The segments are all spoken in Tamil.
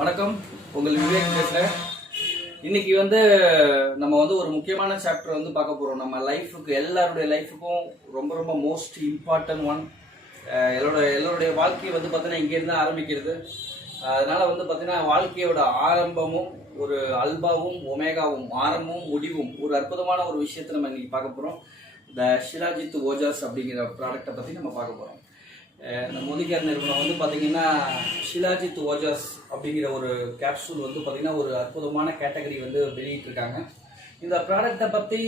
வணக்கம், உங்கள் விவேக் பேசுகிறேன். இன்னைக்கு நம்ம ஒரு முக்கியமான சாப்டர் பார்க்க போகிறோம். நம்ம லைஃபுக்கு, எல்லாருடைய லைஃபுக்கும் ரொம்ப ரொம்ப மோஸ்ட் இம்பார்ட்டன்ட் ஒன். எல்லோருடைய வாழ்க்கை பார்த்தீங்கன்னா இங்கேருந்து தான் ஆரம்பிக்கிறது. அதனால பார்த்தீங்கன்னா வாழ்க்கையோட ஆரம்பமும் ஒரு அல்பாவும் ஒமேகாவும், ஆரம்பமும் முடிவும், ஒரு அற்புதமான ஒரு விஷயத்தை நம்ம இன்னைக்கு பார்க்க போகிறோம். இந்த ஷிலாஜித் ஓஜாஸ் அப்படிங்கிற ப்ராடக்டை பற்றி நம்ம பார்க்க போகிறோம். இந்த மோதிகேர் நிறுவனம் பார்த்தீங்கன்னா ஷிலாஜித் ஓஜாஸ் அப்படிங்கிற ஒரு கேப்சூல் பார்த்தீங்கன்னா ஒரு அற்புதமான கேட்டகரி வெளியிட்டிருக்காங்க. இந்த ப்ராடக்டை பற்றி,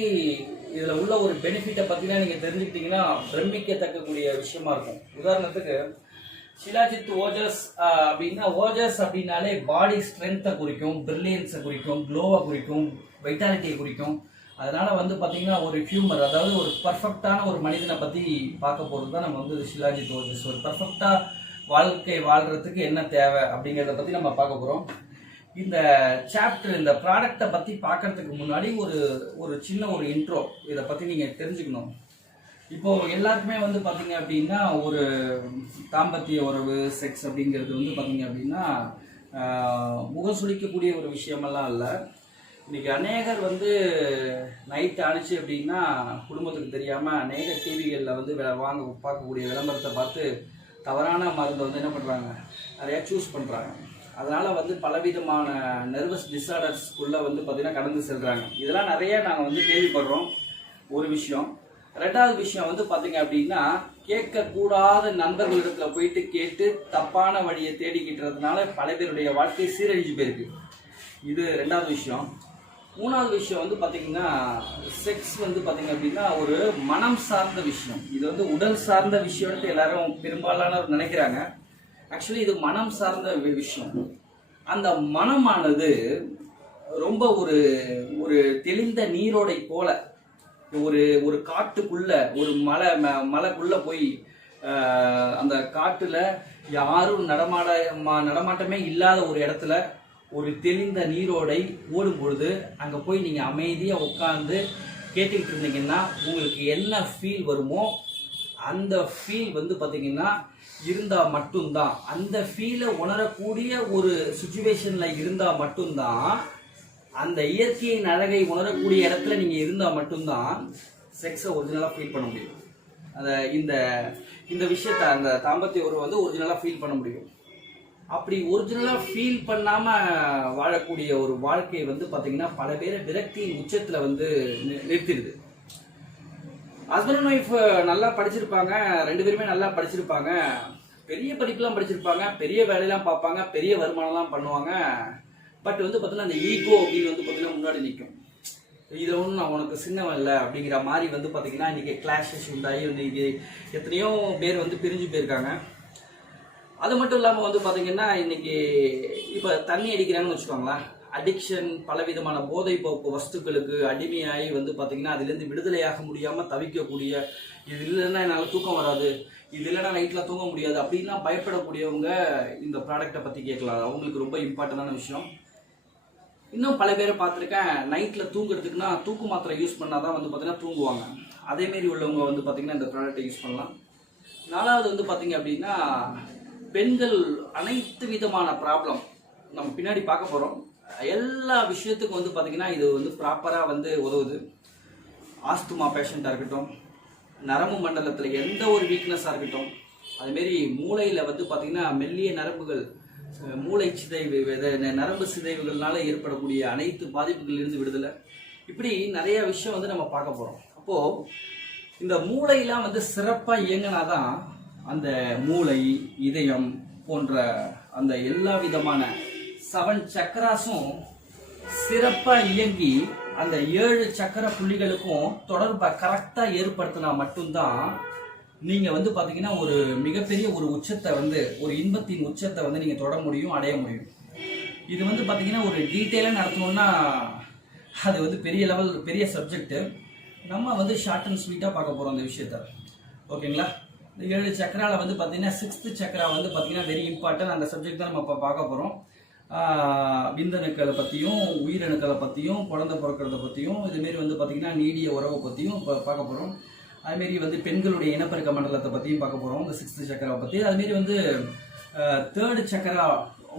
இதில் உள்ள ஒரு பெனிஃபிட்டை பற்றினா நீங்கள் தெரிஞ்சுக்கிட்டீங்கன்னா பிரமிக்கத்தக்கக்கூடிய விஷயமா இருக்கும். உதாரணத்துக்கு ஷிலாஜித் ஓஜாஸ் அப்படின்னா, ஓஜாஸ் அப்படின்னாலே பாடி ஸ்ட்ரென்த்தை குறிக்கும், பிரில்லியன்ஸை குறிக்கும், க்ளோவை குறிக்கும், வைட்டாலிட்டியை குறிக்கும். அதனால பார்த்தீங்கன்னா ஒரு ஹியூமர், அதாவது ஒரு பர்ஃபெக்டான ஒரு மனிதனை பற்றி பார்க்க போகிறது தான் நம்ம ஷிலாஜித் ஓஜாஸ். ஒரு பர்ஃபெக்டாக வாழ்க்கை வாழ்கிறதுக்கு என்ன தேவை அப்படிங்கிறத பற்றி நம்ம பார்க்க போகிறோம். இந்த சாப்டர், இந்த ப்ராடக்டை பற்றி பார்க்கறதுக்கு முன்னாடி ஒரு சின்ன ஒரு இன்ட்ரோ இதை பற்றி நீங்கள் தெரிஞ்சுக்கணும். இப்போது எல்லாருக்குமே பார்த்தீங்க அப்படின்னா ஒரு தாம்பத்திய உறவு, செக்ஸ் அப்படிங்கிறது பார்த்தீங்க அப்படின்னா முகம் சுளிக்கக்கூடிய ஒரு விஷயமெல்லாம் இல்லை. இன்னைக்கு அநேகர் நைட்டு ஆணிச்சு அப்படின்னா குடும்பத்துக்கு தெரியாமல் அநேக டிவிகளில் வாங்க பார்க்கக்கூடிய விளம்பரத்தை பார்த்து தவறான மருந்தை என்ன பண்ணுறாங்க, நிறையா சூஸ் பண்ணுறாங்க. அதனால் பலவிதமான நர்வஸ் டிஸார்டர்ஸ்குள்ளே பார்த்தீங்கன்னா கடந்து செல்கிறாங்க. இதெல்லாம் நிறைய நாங்கள் கேள்விப்படுறோம். ஒரு விஷயம். ரெண்டாவது விஷயம் பார்த்தீங்க அப்படின்னா, கேட்கக்கூடாத நண்பர்களிடத்துல போயிட்டு கேட்டு தப்பான வழியை தேடிக்கிட்டதுனால பல பேருடைய வாழ்க்கை சீரழிஞ்சு போயிருக்கு. இது ரெண்டாவது விஷயம். மூணாவது விஷயம் பார்த்தீங்கன்னா, செக்ஸ் பார்த்தீங்க அப்படின்னா ஒரு மனம் சார்ந்த விஷயம். இது உடல் சார்ந்த விஷயம்னு எல்லாரும் பெரும்பாலானவர் நினைக்கிறாங்க. ஆக்சுவலி இது மனம் சார்ந்த விஷயம். அந்த மனமானது ரொம்ப ஒரு தெளிந்த நீரோடை போல, ஒரு காட்டுக்குள்ள, ஒரு மலைக்குள்ள போய் அந்த காட்டுல யாரும் நடமாட்டமே இல்லாத ஒரு இடத்துல ஒரு தெளிந்த நீரோடை ஓடும் பொழுது அங்கே போய் நீங்கள் அமைதியாக உட்காந்து கேட்டுக்கிட்டு இருந்தீங்கன்னா உங்களுக்கு என்ன ஃபீல் வருமோ அந்த ஃபீல் பார்த்தீங்கன்னா இருந்தால் மட்டும்தான், அந்த ஃபீலை உணரக்கூடிய ஒரு சுச்சுவேஷனில் இருந்தால் மட்டும்தான், அந்த இயற்கையின் அழகை உணரக்கூடிய இடத்துல நீங்கள் இருந்தால் மட்டும்தான் செக்ஸை ஒரிஜினலாக ஃபீல் பண்ண முடியும். இந்த விஷயத்தை, அந்த தாம்பத்திய உறவு ஒரிஜினலாக ஃபீல் பண்ண முடியும். அப்படி ஒரிஜினலாக ஃபீல் பண்ணாமல் வாழக்கூடிய ஒரு வாழ்க்கையை பார்த்தீங்கன்னா பல பேரை விரக்தியின் உச்சத்தில் நிறுத்திடுது. ஹஸ்பண்ட் அண்ட் ஒய்ஃப் நல்லா படிச்சிருப்பாங்க, ரெண்டு பேருமே நல்லா படிச்சிருப்பாங்க, பெரிய படிப்புலாம் படிச்சிருப்பாங்க, பெரிய வேலையெல்லாம் பார்ப்பாங்க, பெரிய வருமானம்லாம் பண்ணுவாங்க. பட் பார்த்தீங்கன்னா அந்த ஈகோ அப்படின்னு பார்த்தீங்கன்னா முன்னாடி நிற்கும். இதை ஒன்றும் நான் உனக்கு சின்னவன் இல்லை அப்படிங்கிற மாதிரி பார்த்தீங்கன்னா இன்றைக்கி கிளாஷஸ் உண்டாகி இன்னைக்கு எத்தனையோ பேர் பிரிஞ்சு போயிருக்காங்க. அது மட்டும் இல்லாமல் பார்த்தீங்கன்னா இன்னைக்கு இப்போ தண்ணி அடிக்கிறாங்கன்னு வச்சுக்கோங்களேன், அடிக்ஷன், பலவிதமான போதை போக்கு வஸ்துக்களுக்கு அடிமையாகி பார்த்தீங்கன்னா அதுலேருந்து விடுதலையாக முடியாமல் தவிக்கக்கூடிய, இது இல்லைன்னா என்னால் தூக்கம் வராது, இது இல்லைன்னா நைட்டில் தூங்க முடியாது அப்படின்லாம் பயப்படக்கூடியவங்க இந்த ப்ராடக்டை பற்றி கேட்கலாம். அவங்களுக்கு ரொம்ப இம்பார்ட்டண்டான விஷயம். இன்னும் பல பேரை பார்த்துருக்கேன், நைட்டில் தூங்குறதுக்குன்னா தூக்கு மாத்திரை யூஸ் பண்ணால் தான் பார்த்தீங்கன்னா தூங்குவாங்க. அதேமாரி உள்ளவங்க பார்த்தீங்கன்னா இந்த ப்ராடக்டை யூஸ் பண்ணலாம். நாலாவது பார்த்தீங்க அப்படின்னா, பெண்கள் அனைத்து விதமான ப்ராப்ளம் நம்ம பின்னாடி பார்க்க போகிறோம். எல்லா விஷயத்துக்கும் பார்த்தீங்கன்னா இது ப்ராப்பராக உதவுது. ஆஸ்துமா பேஷண்ட்டாக இருக்கட்டும், நரம்பு மண்டலத்தில் எந்த ஒரு வீக்னஸாக இருக்கட்டும், அதுமாரி மூளையில் பார்த்தீங்கன்னா மெல்லிய நரம்புகள், மூளை சிதைவு, நரம்பு சிதைவுகள்னால ஏற்படக்கூடிய அனைத்து பாதிப்புகளிலிருந்து விடுதலை, இப்படி நிறைய விஷயம் நம்ம பார்க்க போகிறோம். அப்போது இந்த மூளையெல்லாம் சிறப்பாக இயங்கினாதான் அந்த மூளை, இதயம் போன்ற அந்த எல்லா விதமான 7 சக்கராஸும் சிறப்பாக இயங்கி அந்த 7 சக்கர புள்ளிகளுக்கும் தொடர்பை கரெக்டாக ஏற்படுத்தினா மட்டும்தான் நீங்கள் பார்த்தீங்கன்னா ஒரு மிகப்பெரிய ஒரு உச்சத்தை, ஒரு இன்பத்தின் உச்சத்தை நீங்கள் தொட முடியும், அடைய முடியும். இது பார்த்தீங்கன்னா ஒரு டீட்டெயிலாக நடத்தணும்னா அது பெரிய லெவல், பெரிய சப்ஜெக்டு. நம்ம ஷார்ட் அண்ட் ஸ்வீட்டாக பார்க்க போகிறோம் அந்த விஷயத்த. ஓகேங்களா? இந்த 7 சக்கராவில் பார்த்தீங்கன்னா 6th சக்கரா பார்த்தீங்கன்னா வெரி இம்பார்ட்டன்ட். அந்த சப்ஜெக்ட் தான் நம்ம இப்போ பார்க்க போகிறோம். விந்தணுக்களை பற்றியும், உயிரணுக்களை பற்றியும், குழந்தை பிறக்கிறத பற்றியும், இதுமாரி பார்த்தீங்கன்னா நீடிய உறவை பற்றியும் இப்போ பார்க்க போகிறோம். அதுமாரி பெண்களுடைய இனப்பெருக்க மண்டலத்தை பற்றியும் பார்க்க போகிறோம், இந்த 6th சக்கராவை பற்றி. அதுமாரி 3rd சக்கரா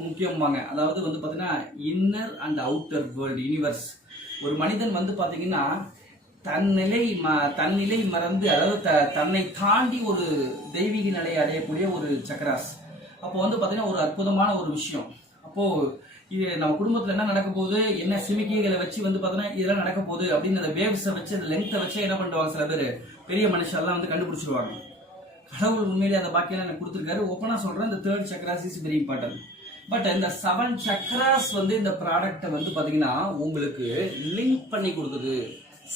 முக்கியமாங்க. அதாவது வந்து பார்த்தீங்கன்னா inner and outer world universe. ஒரு மனிதன் வந்து பார்த்தீங்கன்னா தன்னிலை மறந்து, அதாவது தன்னை தாண்டி ஒரு தெய்வீக நிலையை அடையக்கூடிய ஒரு சக்கராஸ். அப்போ வந்து பார்த்தீங்கன்னா ஒரு அற்புதமான ஒரு விஷயம். அப்போ இது நம்ம குடும்பத்தில் என்ன நடக்க போகுது, என்ன சிமிக்கைகளை வச்சு வந்து பார்த்தீங்கன்னா இதெல்லாம் நடக்க போகுது அப்படின்னு அந்த வேவ்ஸை வச்சு அந்த லென்த்தை வச்சு என்ன பண்ணுவாங்க சில பேர், பெரிய மனுஷெல்லாம் வந்து கண்டுபிடிச்சிருவாங்க. கடவுள் உண்மையிலே அந்த பாக்கியெல்லாம் எனக்கு கொடுத்துருக்காரு. ஓப்பனாக சொல்கிறேன், இந்த 3rd chakras is very important. But இந்த 7 சக்கராஸ் வந்து இந்த ப்ராடக்டை வந்து பார்த்தீங்கன்னா உங்களுக்கு லிங்க் பண்ணி கொடுக்குது.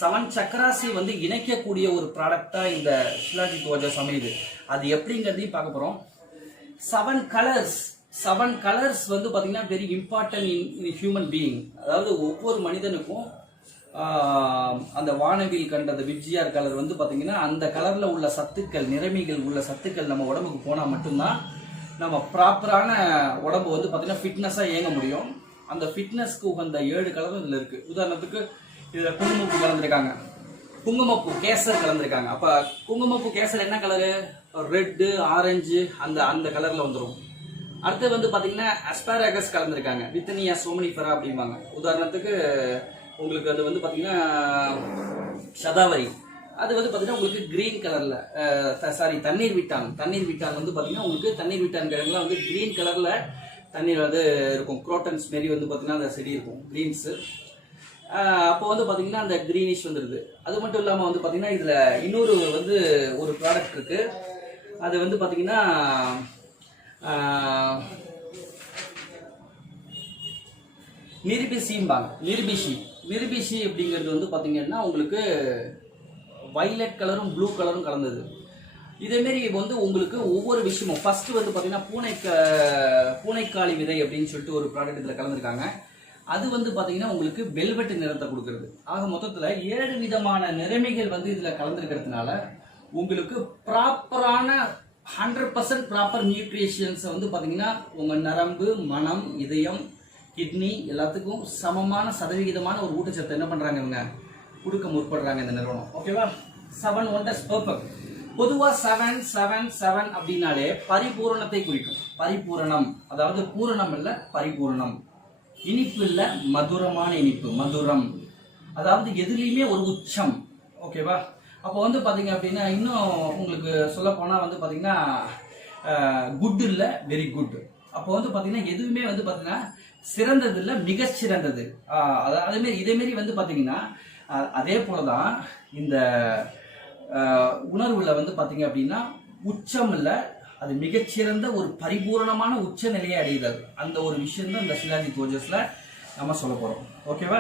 7 சக்கராஸை வந்து இணைக்கக்கூடிய ஒரு ப்ராடக்டா இந்த ஷிலாஜித் ஓஜஸ் அமையுது. அது எப்படிங்கிறதையும் பார்க்க போகிறோம். 7 கலர்ஸ் வந்து பார்த்தீங்கன்னா very important in human being. அதாவது ஒவ்வொரு மனிதனுக்கும் அந்த வானவில் கண்ட அந்த விப்ஜிஆர் கலர் வந்து பார்த்தீங்கன்னா அந்த கலரில் உள்ள சத்துக்கள், நிறமிகள் உள்ள சத்துக்கள் நம்ம உடம்புக்கு போனால் மட்டும்தான் நம்ம ப்ராப்பரான உடம்பு வந்து பார்த்தீங்கன்னா ஃபிட்னஸாக இயங்க முடியும். அந்த ஃபிட்னஸ்க்கு உகந்த 7 கலரும் இதில் இருக்குது. உதாரணத்துக்கு இதில் குங்குமப்பூ கலந்துருக்காங்க, குங்குமப்பூ கேசர் கலந்துருக்காங்க. அப்போ குங்குமப்பூ கேசர் என்ன கலரு? ரெட்டு, ஆரஞ்சு, அந்த கலரில் வந்துடும். அடுத்து வந்து பார்த்தீங்கன்னா அஸ்பாரகஸ் கலந்துருக்காங்க, வித்தனியா சோமனிஃபரா அப்படிம்பாங்க. உதாரணத்துக்கு உங்களுக்கு அது வந்து பார்த்தீங்கன்னா சதாவரி, அது வந்து பார்த்தீங்கன்னா உங்களுக்கு கிரீன் கலரில் தண்ணீர் விட்டான் வந்து பார்த்தீங்கன்னா உங்களுக்கு தண்ணீர் விட்டான் கிழங்குலாம் வந்து கிரீன் கலரில் தண்ணீர் வந்து இருக்கும். குரோட்டன்ஸ் மாரி வந்து பார்த்தீங்கன்னா அந்த செடி இருக்கும், கிரீன்ஸு. அப்போ வந்து பார்த்தீங்கன்னா அந்த க்ரீனிஷ் வந்துடுது. அது மட்டும் இல்லாமல் வந்து பார்த்தீங்கன்னா இதில் இன்னொரு வந்து ஒரு ப்ராடக்ட் இருக்குது. அது வந்து பார்த்தீங்கன்னா நிருபிசிம்பாங்க. நிருபிஷி அப்படிங்கிறது வந்து பார்த்தீங்கன்னா உங்களுக்கு வைலட் கலரும் ப்ளூ கலரும் கலந்தது. இதேமாரி வந்து உங்களுக்கு ஒவ்வொரு விஷயமும் ஃபர்ஸ்ட் வந்து பார்த்தீங்கன்னா பூனைக்காளி விதை அப்படின்னு சொல்லிட்டு ஒரு ப்ராடக்ட் இதில் கலந்துருக்காங்க. அது வந்து பார்த்தீங்கன்னா உங்களுக்கு வெல்வெட் நிறத்தை கொடுக்கறது. ஆக மொத்தத்தில் 7 விதமான நிறமிகள் வந்து இதில் கலந்துருக்கிறதுனால உங்களுக்கு ப்ராப்பரான 100% ப்ராப்பர் நியூட்ரிஷன்ஸை வந்து பார்த்தீங்கன்னா உங்கள் நரம்பு, மனம், இதயம், கிட்னி எல்லாத்துக்கும் சமமான சதவிகிதமான ஒரு ஊட்டச்சத்தை என்ன பண்ணுறாங்க இவங்க கொடுக்க முற்படுறாங்க இந்த நிறுவனம். ஓகேவா? 7 ஒண்டர்ஸ் பெர்ஃபெக்ட். பொதுவாக 7 அப்படின்னாலே பரிபூரணத்தை குறிக்கும். பரிபூரணம், அதாவது பூரணம் இல்லை பரிபூரணம். இனிப்பு இல்லை, மதுரமான இனிப்பு, மதுரம். அதாவது எதுலேயுமே ஒரு உச்சம். ஓகேவா? அப்போ வந்து பார்த்தீங்க அப்படின்னா இன்னும் உங்களுக்கு சொல்ல போனால் வந்து பார்த்தீங்கன்னா குட் இல்லை, வெரி குட். அப்போ வந்து பார்த்தீங்கன்னா எதுவுமே வந்து பார்த்தீங்கன்னா சிறந்தது இல்லை, மிக சிறந்தது. அதேமாரி இதேமாரி வந்து பார்த்தீங்கன்னா அதே போல தான் இந்த உணர்வுல வந்து பார்த்தீங்க அப்படின்னா உச்சம் இல்லை, அது மிகச்சிறந்த ஒரு பரிபூர்ணமான உச்ச நிலையை அடையுது. அந்த ஒரு விஷயம் தான் இந்த ஷிலாஜித் ஓஜஸ்ல நம்ம சொல்ல போறோம். ஓகேவா?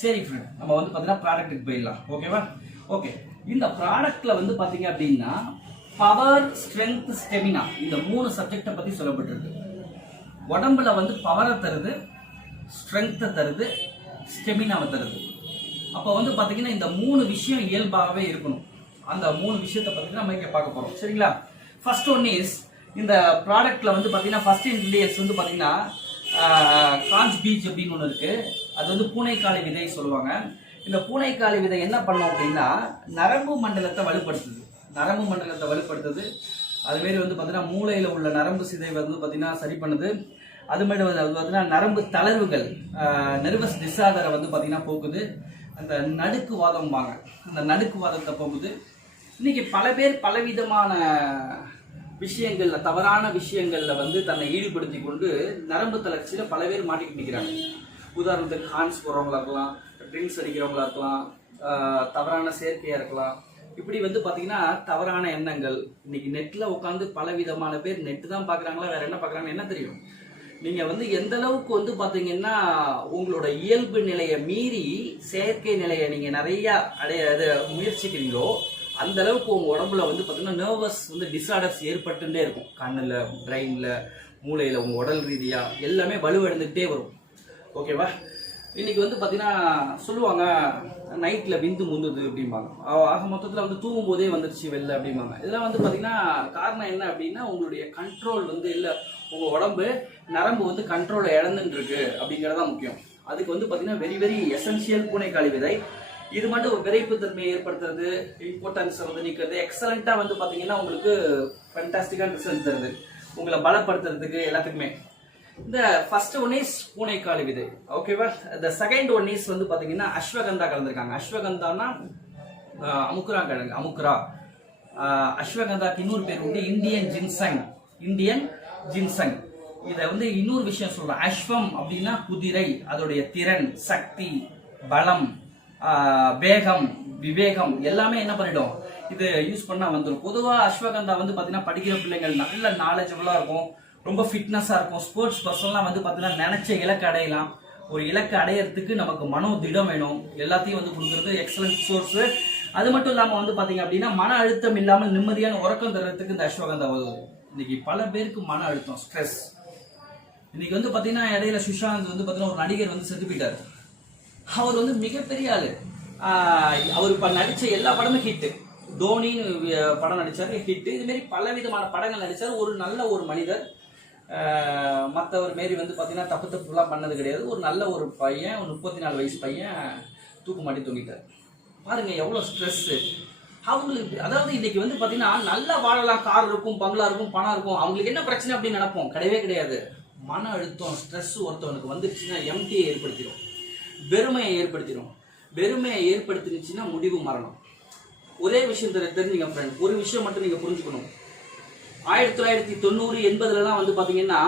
சரி ஃப்ரெண்ட், நம்ம வந்து பார்த்தீங்கன்னா ப்ராடக்ட்டுக்கு போயிடலாம். ஓகேவா? ஓகே, இந்த ப்ராடக்ட்ல வந்து பார்த்தீங்க அப்படின்னா பவர், ஸ்ட்ரென்த், ஸ்டெமினா, இந்த 3 சப்ஜெக்டை பற்றி சொல்லப்பட்டிருக்கு. உடம்புல வந்து பவரை தருது, ஸ்ட்ரென்த்தை தருது, ஸ்டெமினாவை தருது. அப்போ வந்து பார்த்தீங்கன்னா இந்த 3 விஷயம் இயல்பாகவே இருக்கணும். அந்த 3 விஷயத்தை பற்றி நம்ம இங்கே பார்க்க போகிறோம். சரிங்களா? ஃபர்ஸ்ட் ஒன் இஸ், இந்த ப்ராடக்ட்ல வந்து பார்த்தீங்கன்னா ஃபர்ஸ்ட் இன்கிரீடியன்ஸ் வந்து பார்த்தீங்கன்னா காஞ்ச் பீச் அப்படின்னு ஒன்று இருக்கு. அது வந்து பூனைக்காளி விதை சொல்லுவாங்க. இந்த பூனைக்காளி விதை என்ன பண்ணும் அப்படின்னா நரம்பு மண்டலத்தை வலுப்படுத்துது. அதுமாரி வந்து பார்த்தீங்கன்னா மூளையில் உள்ள நரம்பு சிதை வந்து பார்த்தீங்கன்னா சரி பண்ணுது. அது மாதிரி வந்து பார்த்தீங்கன்னா நரம்பு தளர்வுகள், நெர்வஸ் டிஸார்டரை வந்து பார்த்தீங்கன்னா போக்குது. அந்த நடுக்குவாதம்பாங்க, அந்த நடுக்குவாதத்தை போகுது. இன்னைக்கு பல பேர் பலவிதமான விஷயங்கள்ல, தவறான விஷயங்கள்ல வந்து தன்னை ஈடுபடுத்தி கொண்டு நரம்பு தளர்ச்சியில பல பேர் மாட்டிக்கிட்டு நிற்கிறாங்க. உதாரணத்துக்கு ஹான்ஸ் போடுறவங்களா இருக்கலாம், ட்ரிங்க்ஸ் அடிக்கிறவங்களா இருக்கலாம், தவறான செயற்கையா இருக்கலாம். இப்படி வந்து பாத்தீங்கன்னா தவறான எண்ணங்கள். இன்னைக்கு நெட்ல உட்காந்து பல விதமான பேர் நெட்டு தான் பாக்குறாங்களா, வேற என்ன பாக்குறாங்கன்னு என்ன தெரியும். நீங்க வந்து எந்த அளவுக்கு வந்து பாத்தீங்கன்னா உங்களோட இயல்பு நிலையை மீறி செயற்கை நிலையை நீங்க நிறைய முயற்சிக்கிறீங்களோ அந்த அளவுக்கு உங்க உடம்புல வந்து பாத்தீங்கன்னா நர்வஸ் வந்து டிஸார்டர்ஸ் ஏற்பட்டுட்டே இருக்கும். கண்ணுல, பிரெயின்ல, மூளையில, உங்க உடல் ரீதியா எல்லாமே வலுவடைந்துகிட்டே வரும். ஓகேவா? இன்னைக்கு வந்து பாத்தீங்கன்னா சொல்லுவாங்க நைட்ல விந்து முந்துது அப்படிம்பாங்க. ஆக மொத்தத்துல வந்து தூங்கும் போதே வந்துருச்சு வெளில அப்படிம்பாங்க. இதெல்லாம் வந்து பாத்தீங்கன்னா காரணம் என்ன அப்படின்னா உங்களுடைய கண்ட்ரோல் வந்து இல்லை, உங்க உடம்பு நரம்பு வந்து கண்ட்ரோலை இழந்துட்டு இருக்கு அப்படிங்கறதான் முக்கியம். அதுக்கு வந்து பாத்தீங்கன்னா வெரி வெரி எசென்சியல் பூனைக்காளி விதை. இது மட்டும் விரைப்பு தன்மையை ஏற்படுத்துறது, இம்பார்ட்டன்ஸ் வந்து நிற்கிறது, எக்ஸலண்டா வந்து பாத்தீங்கன்னா உங்களுக்கு ஃபேண்டாஸ்டிக்கான ரிசல்ட் தருது, உங்களை பலப்படுத்துறதுக்கு எல்லாத்துக்குமே. இந்த ஃபர்ஸ்ட் ஒன் இஸ் பூனைக்காளி விதை, ஓகேவா. the செகண்ட் ஒன் இஸ் வந்து பாத்தீங்கன்னா அஸ்வகந்தா கலந்துருக்காங்க. அஸ்வகந்தான்னா அமுக்குரா கிழங்கு, அமுக்குரா. அஸ்வகந்தாக்கு இன்னொரு பேர் வந்து இந்தியன் ஜின்சங். இத வந்து இன்னொரு விஷயம் சொல்றேன். அஸ்வம் அப்படின்னா குதிரை, அதோடைய திறன், சக்தி, பலம், வேகம், விவேகம் எல்லாமே என்ன பண்ணிடும், இது யூஸ் பண்ணா வந்துடும். பொதுவா அஸ்வகந்தா வந்து பாத்தீங்கன்னா படிக்கிற பிள்ளைங்கள் நல்ல நாலேஜபிளா இருக்கும், ரொம்ப ஃபிட்னஸா இருக்கும். ஸ்போர்ட்ஸ் பர்சன்லாம் வந்து பாத்தீங்கன்னா நினைச்ச இலக்கு அடையலாம். ஒரு இலக்கு அடையறதுக்கு நமக்கு மனோ திடம் வேணும். எல்லாத்தையும் வந்து கொடுக்கறது எக்ஸலன்ட் சோர்ஸ். அது மட்டும் இல்லாம வந்து பாத்தீங்க அப்படின்னா மன அழுத்தம் இல்லாமல் நிம்மதியான உறக்கம் தர்றதுக்கு இந்த அஸ்வகந்தா உதவுது. இன்னைக்கு பல பேருக்கு மன அழுத்தம், ஸ்ட்ரெஸ். இன்னைக்கு வந்து பாத்தீங்கன்னா இடையில சுஷாந்த் வந்து பாத்தீங்கன்னா ஒரு நடிகர் வந்து செத்து போயிட்டாரு. அவர் வந்து மிகப்பெரிய ஆளு. அவர் இப்ப நடிச்ச எல்லா படமும் ஹிட். தோனின்னு படம் நடிச்சாரு, ஹிட். இது மாதிரி பல விதமான படங்கள் நடிச்சாரு. ஒரு நல்ல ஒரு மனிதர். மற்றவர் மாரி வந்து பாத்தீங்கன்னா தப்புலாம் பண்ணது கிடையாது. ஒரு நல்ல ஒரு பையன், ஒரு 34 வயசு பையன் தூக்கு மாட்டி தூங்கிட்டார். பாருங்க எவ்வளவு ஸ்ட்ரெஸ் அவங்களுக்கு. அதாவது இன்னைக்கு வந்து பாத்தீங்கன்னா நல்லா வாழலாம், கார் இருக்கும், பங்களா இருக்கும், பணம் இருக்கும். அவங்களுக்கு என்ன பிரச்சனை அப்படின்னு நினைப்போம், கிடையவே கிடையாது. மன அழுத்தம், ஸ்ட்ரெஸ் ஒருத்தவனுக்கு வந்துருச்சுன்னா எம்டியை ஏற்படுத்திடும், வெறுமையை ஏற்படுத்திடும். வெறுமையை ஏற்படுத்தினுச்சுன்னா முடிவு மரணம். ஒரே விஷயம் தெரிஞ்சுங்க ஃப்ரெண்ட், ஒரு விஷயம் மட்டும் நீங்க புரிஞ்சுக்கணும். 1990, 80 வந்து பாத்தீங்கன்னா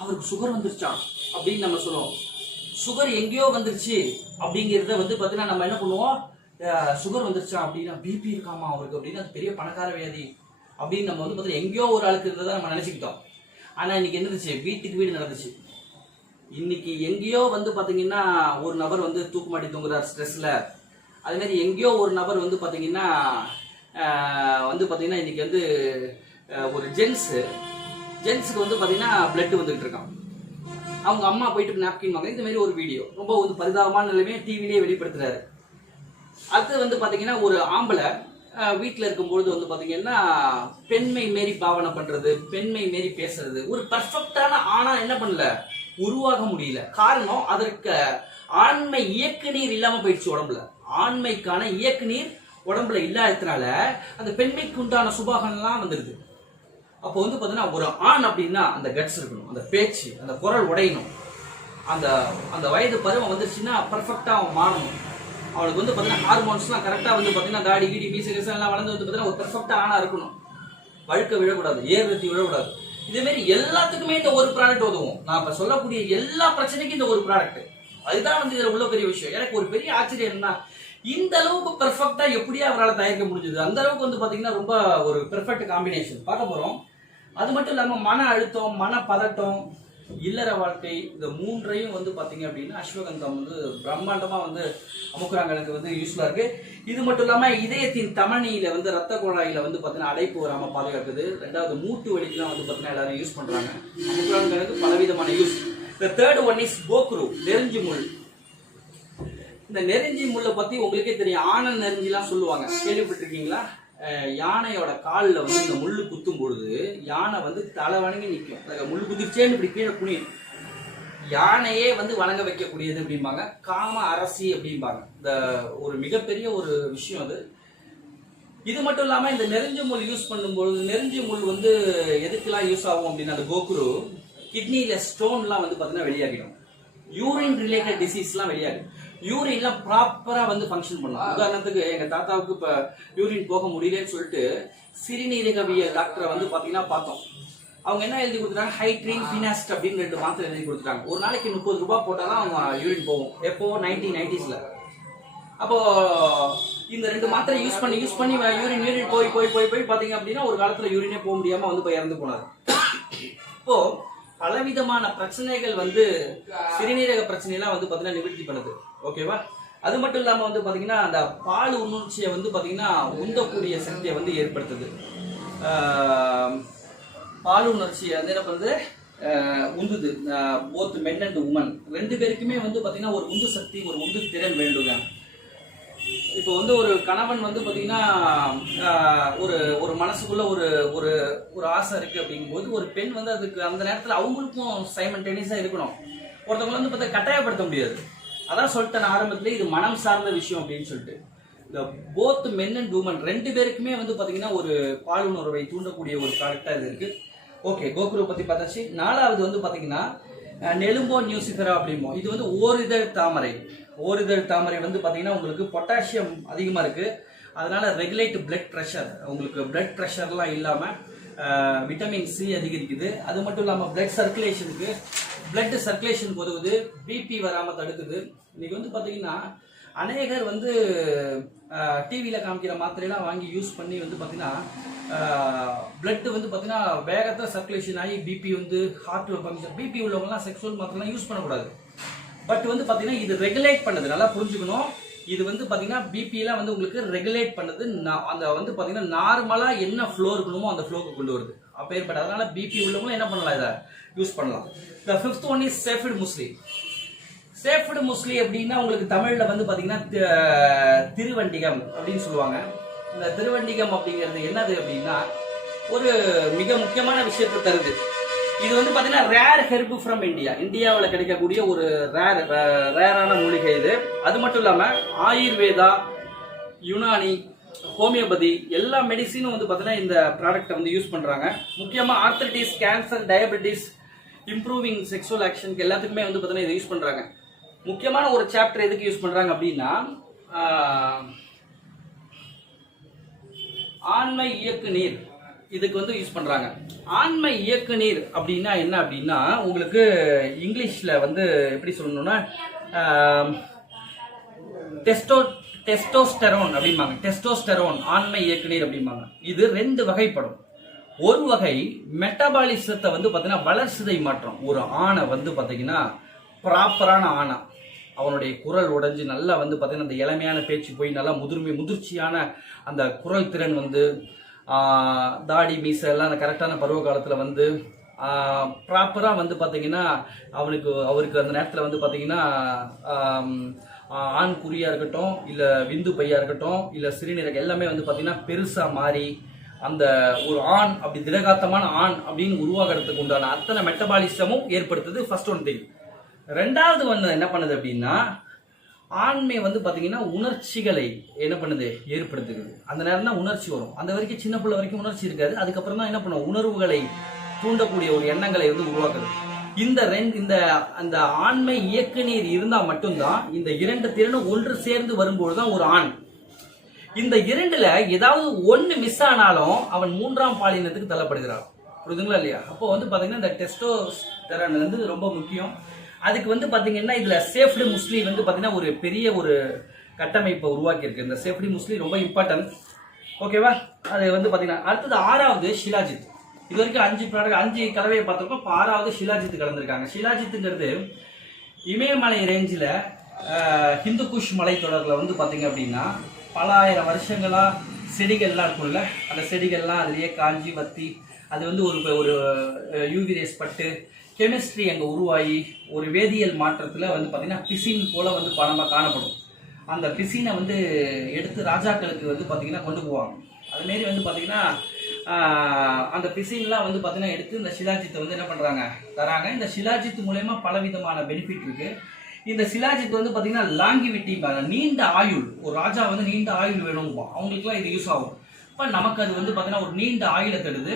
அவருக்கு சுகர் வந்துருச்சா அப்படின்னு நம்ம சொல்லுவோம். சுகர் எங்கேயோ வந்துருச்சு அப்படிங்கிறத வந்து பாத்தீங்கன்னா நம்ம என்ன பண்ணுவோம், சுகர் வந்துருச்சா அப்படின்னா பிபி இருக்காமா அவருக்கு அப்படின்னா அது பெரிய பணக்கார வியாதி அப்படின்னு நம்ம வந்து பாத்தீங்கன்னா எங்கேயோ ஒரு ஆளுக்கு இருந்ததை நம்ம நினைச்சுக்கிட்டோம். ஆனா இன்னைக்கு என்னதுச்சு, வீட்டுக்கு வீடு நடந்துச்சு. இன்னைக்கு எங்கேயோ வந்து பாத்தீங்கன்னா ஒரு நபர் வந்து தூக்கு மாட்டி தூங்குறார் ஸ்ட்ரெஸ்ல. அதே மாதிரி எங்கேயோ ஒரு நபர் வந்து பாத்தீங்கன்னா இன்னைக்கு வந்து ஒரு ஜென்ஸுக்கு வந்து பாத்தீங்கன்னா பிளட் வந்துட்டு இருக்கான். அவங்க அம்மா போயிட்டு நாப்கின் வாங்க. இந்த மாதிரி ஒரு வீடியோ ரொம்ப வந்து பரிதாபமான நிலைமையை டிவிலேயே வெளிப்படுத்துறாரு. அடுத்து வந்து பாத்தீங்கன்னா ஒரு ஆம்பளை வீட்டுல இருக்கும்பொழுது வந்து பாத்தீங்கன்னா பெண்மை மாரி பாவனை பண்றது, பெண்மை மாரி பேசுறது. ஒரு பர்ஃபெக்டான ஆனா என்ன பண்ணல, உருவாக முடியல. காரணம் அதற்கு ஆண்மை இயக்கு நீர் இல்லாம போயிடுச்சு உடம்புல. ஆண்மைக்கான இயக்கு நீர் உடம்புல இல்லாததுனால அந்த பெண்மைக்கு உண்டான சுபாகம்லாம் வந்துருது. அப்போ வந்து பாத்தீங்கன்னா ஒரு ஆண் அப்படின்னா அந்த கட்ஸ் இருக்கணும், அந்த பேச்சு, அந்த குரல் உடையணும். அந்த வயது பருவம் வந்துருச்சுன்னா பர்ஃபெக்டா அவன் மாறணும். அவனுக்கு வந்து பாத்தீங்கன்னா ஹார்மோன்ஸ்லாம் கரெக்டா வந்து பாத்தீங்கன்னா தாடி கீடி மீசை எல்லாம் வளர்ந்து வந்து பாத்தீங்கன்னா ஒரு பர்ஃபெக்டா ஆணா இருக்கணும். வழுக்க விழக்கூடாது, ஏறுத்தி விழக்கூடாது. இதே மாதிரி எல்லாத்துக்குமே இந்த ஒரு ப்ராடக்ட் உதவும். நான் இப்ப சொல்லக்கூடிய எல்லா பிரச்சனைக்கும் இந்த ஒரு ப்ராடக்ட். அதுதான் வந்து இதுல உள்ள பெரிய விஷயம். எனக்கு ஒரு பெரிய ஆச்சரியம் என்ன, இந்த அளவுக்கு பெர்ஃபெக்ட்டா எப்படியா அவரால் தயாரிக்க முடிஞ்சது. அந்த அளவுக்கு வந்து பாத்தீங்கன்னா ரொம்ப ஒரு பெர்ஃபெக்ட் காம்பினேஷன் பார்க்க போறோம். அது மட்டும் இல்லாம மன அழுத்தம், மன பதட்டம், இல்லற வாழ்க்கை, இந்த மூன்றையும் வந்து பாத்தீங்க அப்படின்னா அஸ்வகந்தம் வந்து பிரம்மாண்டமா வந்து அமுக்குறாங்களுக்கு வந்து யூஸ்ஃபுல்லா இருக்கு. இது மட்டும் இல்லாம இதயத்தின் தமனியில வந்து ரத்த குழாயில வந்து பாத்தீங்கன்னா அடைப்பு வராம பாதுகாக்குது. ரெண்டாவது மூட்டு வலிக்கெல்லாம் வந்து பாத்தீங்கன்னா எல்லாரும் யூஸ் பண்றாங்க. அமுக்குறாங்களுக்கு பலவிதமான use. The third one is கோக்ரு, நெருஞ்சி முள். இந்த நெருஞ்சி முள்ளை பத்தி உங்களுக்கே தெரியும். ஆன நெருஞ்சிலாம் சொல்லுவாங்க, கேள்விப்பட்டிருக்கீங்களா? யானையோட காலில் வந்து இந்த முள்ளு குத்தும் பொழுது யானை வந்து தலை வணங்கி நிற்கும். முள்ளு குதிர்ச்சேன்னு இப்படி கீழே குனியும். யானையே வந்து வணங்க வைக்கக்கூடியது அப்படிம்பாங்க. காம அரசி அப்படிம்பாங்க. இந்த ஒரு மிகப்பெரிய ஒரு விஷயம் அது. இது மட்டும் இல்லாம இந்த நெருஞ்சி முள் யூஸ் பண்ணும்பொழுது, நெருஞ்சி முள் வந்து எதுக்கெல்லாம் யூஸ் ஆகும் அப்படின்னா, அந்த கோக்குரு கிட்னில ஸ்டோன்லாம் வந்து பாத்தீங்கன்னா வெளியாகிடும். யூரின் ரிலேட்டட் டிசீஸ்லாம் வெளியாகும். யூரின்லாம் ப்ராப்பரா வந்து ஃபங்க்ஷன் பண்ணும். உதாரணத்துக்கு எங்க தாத்தாவுக்கு இப்ப யூரின் போக முடியலன்னு சொல்லிட்டு சிறுநீரகவியல் டாக்டரை வந்து பாத்தீங்கன்னா பார்த்தோம். அவங்க என்ன எழுதி கொடுத்துட்டாங்க, ஹைட்ரின் ஃபினாஸ்ட் அப்படின்னு 2 மாத்திரை எழுதி கொடுத்துட்டாங்க. ஒரு நாளைக்கு 30 ரூபாய் போட்டாதான் அவங்க யூரின் போகும். எப்போ 1990s. அப்போ இந்த 2 மாத்திரை யூஸ் பண்ணி யூரின் போய் பாத்தீங்க அப்படின்னா ஒரு காலத்துல யூரினே போக முடியாம வந்து போய் இறந்து போனாரு. இப்போ பலவிதமான பிரச்சனைகள் வந்து சிறுநீரக பிரச்சனை எல்லாம் வந்து பாத்தீங்கன்னா நிவர்த்தி பண்ணுது. ஓகேவா? அது மட்டும் இல்லாம வந்து பாத்தீங்கன்னா அந்த பால் உணர்ச்சியை வந்து பாத்தீங்கன்னா உந்தக்கூடிய சக்தியை வந்து ஏற்படுத்துது. பால் உணர்ச்சி வந்து என்ன பண்ணுது, உந்துது. போத் மென் அண்ட் உமன் 2 பேருக்குமே வந்து பாத்தீங்கன்னா ஒரு உந்து சக்தி, ஒரு உந்து திறன் வேண்டுங்க. இப்போ வந்து ஒரு கணவன் வந்து பாத்தீங்கன்னா ஒரு மனசுக்குள்ள ஒரு ஆசை இருக்கு அப்படிங்கும்போது ஒரு பெண் வந்து அதுக்கு அந்த நேரத்துல அவங்களுக்கும் சைமல்டேனியஸா இருக்கணும். ஒருத்தவங்க வந்து பார்த்தா கட்டாயப்படுத்த முடியாது. அதான் சொல்லிட்டேன் ஆரம்பத்திலே, இது மனம் சார்ந்த விஷயம் அப்படின்னு சொல்லிட்டு. இந்த போத் மென் அண்ட் உமன் 2 பேருக்குமே வந்து பாத்தீங்கன்னா ஒரு பாலுணர்வை தூண்டக்கூடிய ஒரு ப்ராடக்டா இது இருக்கு. ஓகே, கோகுரு பத்தி பார்த்தாச்சு. 4வது வந்து பாத்தீங்கன்னா நெலும்போ நியூசிஃபெரா அப்படிம்போம். இது வந்து ஓரிதழ் தாமரை. ஓரிதழ் தாமரை வந்து பாத்தீங்கன்னா உங்களுக்கு பொட்டாசியம் அதிகமா இருக்கு, அதனால ரெகுலேட் பிளட் ப்ரெஷர், உங்களுக்கு பிளட் ப்ரெஷர்லாம் இல்லாம விட்டமின் சி அதிகரிக்குது. அது மட்டும் இல்லாமல் பிளட் சர்க்குலேஷனுக்கு உதவுது, பிபி வராமல் தடுக்குது. இன்னைக்கு வந்து பார்த்தீங்கன்னா அநேகர் வந்து டிவியில் காமிக்கிற மாத்திரையெல்லாம் வாங்கி யூஸ் பண்ணி வந்து பார்த்தீங்கன்னா பிளட் வந்து பார்த்தீங்கன்னா வேகத்தில் சர்க்குலேஷன் ஆகி பிபி வந்து ஹார்ட் ஃபங்க்ஷன், பிபி உள்ளவங்கலாம் செக்ஷுவல் மாத்திரைலாம் யூஸ் பண்ணக்கூடாது. பட் வந்து பார்த்தீங்கன்னா இது ரெகுலேட் பண்ணுது, நல்லா புரிஞ்சுக்கணும். இது வந்து பார்த்தீங்கன்னா பிபிலாம் வந்து உங்களுக்கு ரெகுலேட் பண்ணுது. அந்த வந்து பார்த்தீங்கன்னா நார்மலாக என்ன ஃப்ளோ இருக்கணுமோ அந்த ஃப்ளோக்கு கொண்டு வருது. அப்பேற்பட்ட அதனால பிபி உள்ளவங்களும் என்ன பண்ணலாம், இதை யூஸ் பண்ணலாம். The 5th one is shaped muesli. Shaped muesli அப்படின்னா உங்களுக்கு தமிழ்ல வந்து பாத்தீங்கன்னா திருவண்டிகம் அப்படின்னு சொல்லுவாங்க. இந்த திருவண்டிகம் அப்படிங்கிறது என்னது அப்படின்னா ஒரு மிக முக்கியமான விஷயத்தை தருது. இது வந்து பாத்தீங்கன்னா ரேர் ஹெர்பு ஃப்ரம் இந்தியாவில் கிடைக்கக்கூடிய ஒரு ரேரான மூலிகை இது. அது மட்டும் இல்லாம ஆயுர்வேதா, யுனானி, ஹோமியோபதி எல்லா மெடிசினும் வந்து பாத்தீங்கன்னா இந்த ப்ராடக்ட்டை வந்து யூஸ் பண்றாங்க. முக்கியமா arthritis, cancer, diabetes, improving sexual ஆக்ஷனுக்கு எல்லாத்துக்குமே வந்து பாத்தீங்கன்னா இதை யூஸ் பண்றாங்க. முக்கியமான ஒரு சாப்டர் எதுக்கு யூஸ் பண்றாங்க அப்படின்னா ஆண்மை இயக்கு நீர், இதுக்கு வந்து யூஸ் பண்றாங்க. ஆண்மை இயக்கு நீர் அப்படின்னா என்ன அப்படின்னா உங்களுக்கு இங்கிலீஷ்ல வந்து எப்படி சொல்லணும்னா டெஸ்டோஸ்டெரோன் அப்படிம்பாங்க. டெஸ்டோஸ்டெரோன் ஆண்மை இயக்கு நீர் அப்படிம்பாங்க. இது 2 வகைப்படும். ஒரு வகை மெட்டபாலிசத்தை வந்து பார்த்தீங்கன்னா வளர்சிதை மாற்றம். ஒரு ஆணை வந்து பார்த்தீங்கன்னா ப்ராப்பரான ஆணை, அவனுடைய குரல் உடைஞ்சு நல்லா வந்து பார்த்தீங்கன்னா அந்த இளமையான பேச்சு போய் நல்லா முதிர்ச்சியான அந்த குரல் திறன் வந்து தாடி மீசை எல்லாம் அந்த கரெக்டான பருவ காலத்தில் வந்து ப்ராப்பராக வந்து பார்த்தீங்கன்னா அவருக்கு அந்த நேரத்தில் வந்து பார்த்தீங்கன்னா ஆண் குறியா இருக்கட்டும், இல்லை விந்து பையா இருக்கட்டும், இல்லை சிறுநீரகம் எல்லாமே வந்து பார்த்தீங்கன்னா பெருசாக மாறி அந்த ஒரு ஆண் அப்படி திடகாத்தமான ஆண் அப்படின்னு உருவாகிறதுக்கு உண்டான அத்தனை மெட்டபாலிசமும் ஏற்படுத்துது. First one thing. 2வது வந்து என்ன பண்ணுது அப்படின்னா ஆண்மை வந்து பாத்தீங்கன்னா உணர்ச்சிகளை என்ன பண்ணுது, ஏற்படுத்துகிறது. அந்த நேரம் தான் உணர்ச்சி வரும். அந்த வரைக்கும் சின்ன பிள்ளை வரைக்கும் உணர்ச்சி இருக்காது. அதுக்கப்புறம் தான் என்ன பண்ணும், உணர்வுகளை தூண்டக்கூடிய ஒரு எண்ணங்களை வந்து உருவாக்குது. இந்த அந்த ஆண்மை இயக்கு நீர் இருந்தா மட்டும்தான் இந்த 2 திறனும் ஒன்று சேர்ந்து வரும்போதுதான் ஒரு ஆண். இந்த 2ல ஏதாவது ஒண்ணு மிஸ் ஆனாலும் அவன் 3ஆம் பாலினத்துக்கு தள்ளப்படுகிறான். புரியுதுங்களா இல்லையா? அப்போ வந்து பாத்தீங்கன்னா இந்த டெஸ்டோஸ்டெரான் வந்து ரொம்ப முக்கியம். அதுக்கு வந்து பாத்தீங்கன்னா இதுல சேஃப்டு முஸ்லி வந்து பாத்தீங்கன்னா ஒரு பெரிய ஒரு கட்டமைப்பை உருவாக்கி இருக்கு. இந்த சேஃப்டி முஸ்லி ரொம்ப இம்பார்ட்டன்ட். ஓகேவா? அது வந்து பாத்தீங்கன்னா அடுத்தது 6வது ஷிலாஜித். இது வரைக்கும் 5 கலவையை பார்த்திருக்கோம். இப்போ 6வது ஷிலாஜித் கலந்துருக்காங்க. ஷிலாஜித்துங்கிறது இமயமலை ரேஞ்சில் ஹிந்து குஷ் மலைத்தொடரில் வந்து பாத்தீங்க அப்படின்னா பல ஆயிரம் வருஷங்களா செடிகள்லாம் இருக்கும்ல, அந்த செடிகள்லாம் அதுலேயே காஞ்சி வத்தி அது வந்து ஒரு யூவி ரேஸ் பட்டு கெமிஸ்ட்ரி அங்கே உருவாகி ஒரு வேதியியல் மாற்றத்தில் வந்து பார்த்தீங்கன்னா பிசின் போல வந்து பணமாக காணப்படும். அந்த பிசினை வந்து எடுத்து ராஜாக்களுக்கு வந்து பார்த்தீங்கன்னா கொண்டு போவாங்க. அதுமாரி வந்து பார்த்தீங்கன்னா அந்த பிசின்லாம் வந்து பார்த்தீங்கன்னா எடுத்து இந்த ஷிலாஜித்தை வந்து என்ன பண்ணுறாங்க, தராங்க. இந்த ஷிலாஜித் மூலயமா பலவிதமான பெனிஃபிட் இருக்குது. இந்த ஷிலாஜித் வந்து பார்த்தீங்கன்னா லாங்கிவிட்டி, நீண்ட ஆயுள், ஒரு ராஜா வந்து நீண்ட ஆயுள் வேணும்பா, அவங்களுக்குலாம் இது யூஸ் ஆகும். இப்போ நமக்கு அது வந்து பார்த்தீங்கன்னா ஒரு நீண்ட ஆயுளை தருது,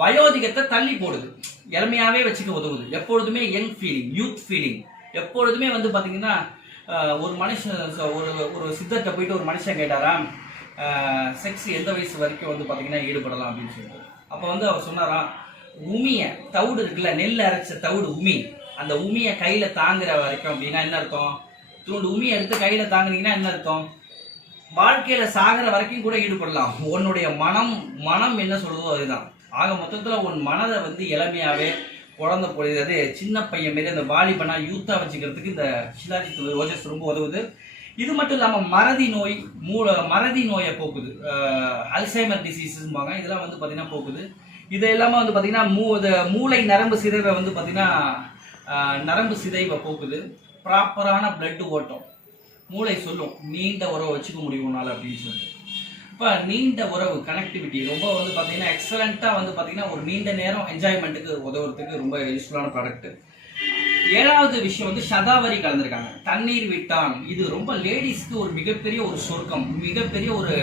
வயோதிகத்தை தள்ளி போடுது, இளமையாவே வச்சுக்க உதவுது. எப்பொழுதுமே யங் ஃபீலிங், யூத் ஃபீலிங் எப்பொழுதுமே வந்து பார்த்தீங்கன்னா ஒரு மனுஷன் ஒரு சித்தர்கிட்ட போயிட்டு ஒரு மனுஷன் கேட்டாராம் செக்ஸ் எந்த வயசு வரைக்கும் வந்து பார்த்தீங்கன்னா ஈடுபடலாம் அப்படின்னு சொல்லிட்டு. அப்போ வந்து அவர் சொன்னாராம், உமிய தவிடு இருக்குல்ல, நெல் அரைச்ச தவிடு உமி, அந்த உமியை கையில தாங்குற வரைக்கும் அப்படின்னா என்ன அர்த்தம், தூண்டு உமியை எடுத்து கையில தாங்குனீங்கன்னா என்ன அர்த்தம், வாழ்க்கையில சாகிற வரைக்கும் கூட ஈடுபடலாம். உன்னுடைய மனம் என்ன சொல்லுதோ அதுதான். ஆக மொத்தத்துல உன் மனதை வந்து இளமையாவே குழந்தை பொழுது சின்ன பையன் மாரி அந்த வாலிபனா யூத்தா வச்சுக்கிறதுக்கு இந்த ஷிலாஜித் ரோஜஸ் ரொம்ப உதவுது. இது மட்டும் இல்லாம மறதி நோயை போக்குது, அல்சைமர் டிசீஸ்பாங்க, இதெல்லாம் வந்து பாத்தீங்கன்னா போக்குது. இது எல்லாமே வந்து பாத்தீங்கன்னா மூளை நரம்பு சிதைவை வந்து பாத்தீங்கன்னா நரம்பு சிதைவை போக்குது. ப்ராப்பரான பிளட் ஓட்டம், மூளை சொல்லும் நீண்ட உறவை வச்சுக்க முடியும்னால அப்படின்னு சொல்லிட்டு. இப்போ நீண்ட உறவு கனெக்டிவிட்டி ரொம்ப வந்து பார்த்தீங்கன்னா எக்ஸலண்ட்டாக வந்து பார்த்தீங்கன்னா ஒரு நீண்ட நேரம் என்ஜாய்மெண்ட்டுக்கு உதவுறதுக்கு ரொம்ப யூஸ்ஃபுல்லான ப்ராடக்ட். 7வது விஷயம் வந்து சதாவரி கலந்துருக்காங்க, தண்ணீர் விட்டான். இது ரொம்ப லேடிஸ்க்கு ஒரு மிகப்பெரிய ஒரு சொர்க்கம், மிகப்பெரிய ஒரு